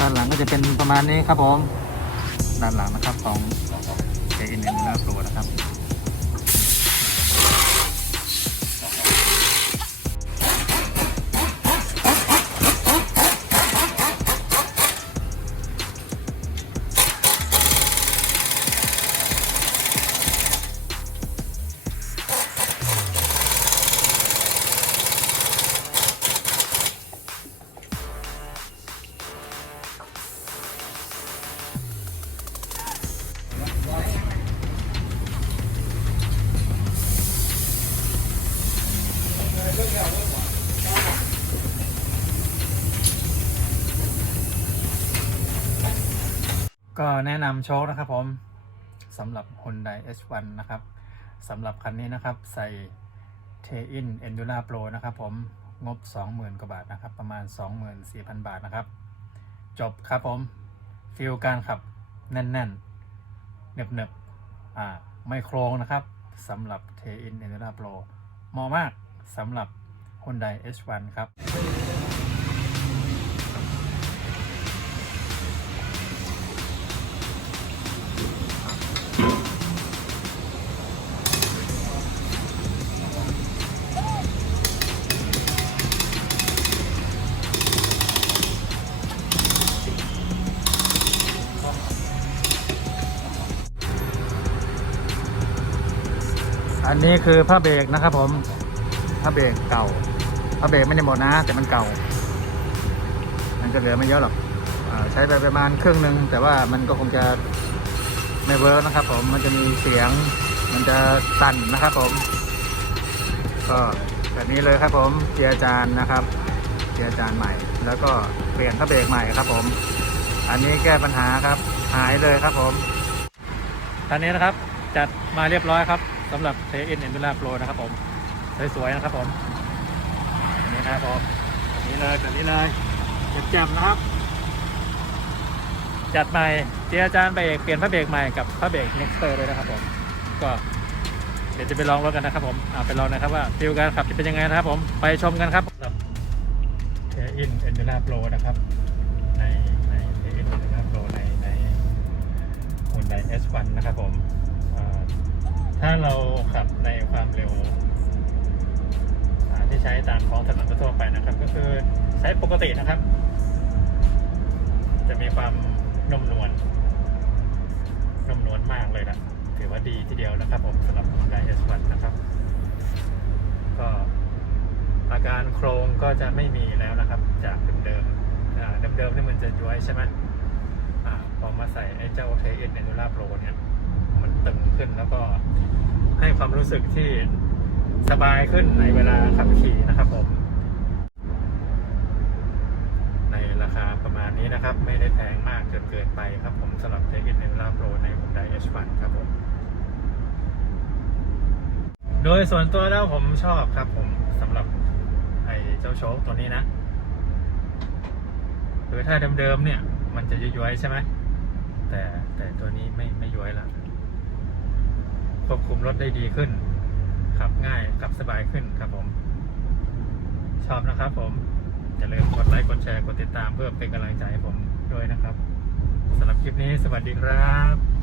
ด้านหลังก็จะเป็นประมาณนี้ครับผม ด้านหลังนะครับของ a อ n 1 1 Pro นะครับ ก็แนะนำโชคนะครับผมสำหรับ Hyundai H1 นะครับสำหรับคันนี้นะครับใส่ t i n Endura Pro นะครับผมงบ 20,000 กว่าบาทนะครับ ประมาณ 24,000 บาทนะครับ จบครับผมฟิลการขับแน่นๆเนบๆอ่าไม่โครงนะครับสำหรับ t i n Endura Pro เหมาะมาก สำหรับ Hyundai H1 ครับอันนี้คือผ้าเบรกนะครับผม ผ้าเบรกเก่าผ้าเบรกไม่ได้หมดนะ แต่มันเก่า มันจะเหลือไม่เยอะหรอกอใช้ไปประมาณครึ่งหนึ่งแต่ว่ามันก็คงจะไม่เวิร์กนะครับ ผมมันจะมีเสียง มันจะสั่นนะครับ ผม ก็แบบนี้เลยครับ ผมเจียร์จานนะครับเจียร์จานใหม่ แล้วก็เปลี่ยนผ้าเบรกใหม่ครับ ผม อันนี้แก้ปัญหาครับ หายเลยครับผมอันนี้นะครับจัดมาเรียบร้อยครับสำหรับเทอินเอ็นดูล่าโปรนะครับผม สวยๆนะครับผมอันนี้นะครับผมแบบนี้เลยแบบนี้เลยแจ่มๆนะครับ จัดใหม่เจียร์จานเบรกเปลี่ยนผ้าเบรกใหม่กับผ้าเบรก Nexter เลยนะครับผมก็เดี๋ยวจะไปลองรถกันนะครับผมอ่าไปลองนะครับว่าฟิลการขับจะเป็นยังไงนะครับผมไปชมกันครับสำหรับเทอินเอ็นดูล่าโปรนะครับในในเทอินเอ็นดูล่าโปรในใน Hyundai S1 นะครับผมอ่าถ้าเราขับในความเร็วอ่า ที่ใช้ตามท้องถนนทั่วไปนะครับ ก็คือใช้ปกตินะครับ จะมีความนุ่มนวลนุ่มนวลมากเลยนะถือว่าดีทีเดียวนะครับผมสำหรับ Hyundai S1 นะครับ ก็อาการโครงก็จะไม่มีแล้วนะครับ จากเดิมๆอ่าเดิมนี่มันจะย้วยใช่ไหมพอมาใส่ไอ้เจ้าเทเอ็นเนนูล่าโปรเนี่ยมันตึงขึ้นแล้วก็ให้ความรู้สึกที่ สบายขึ้นในเวลาขับขี่นะครับผม ในราคาประมาณนี้นะครับ ไม่ได้แพงมากจนเกินไปครับผมสำหรับเทเอ็นเนลาโปรใน Hyundai H1 ครับผม โดยส่วนตัวแล้วผมชอบครับผมสำหรับไอ้เจ้าโชคตัวนี้นะคือถ้าเดิมๆเนี่ย มันจะย้วยๆใช่ไหมแต่แต่ตัวนี้ไม่ไม่ย้วยละควบคุมรถได้ดีขึ้น ขับง่ายขับสบายขึ้นครับผม ชอบนะครับผม อย่าลืมกดไลค์กดแชร์กดติดตามเพื่อเป็นกำลังใจให้ผมด้วยนะครับสำหรับคลิปนี้สวัสดีครับ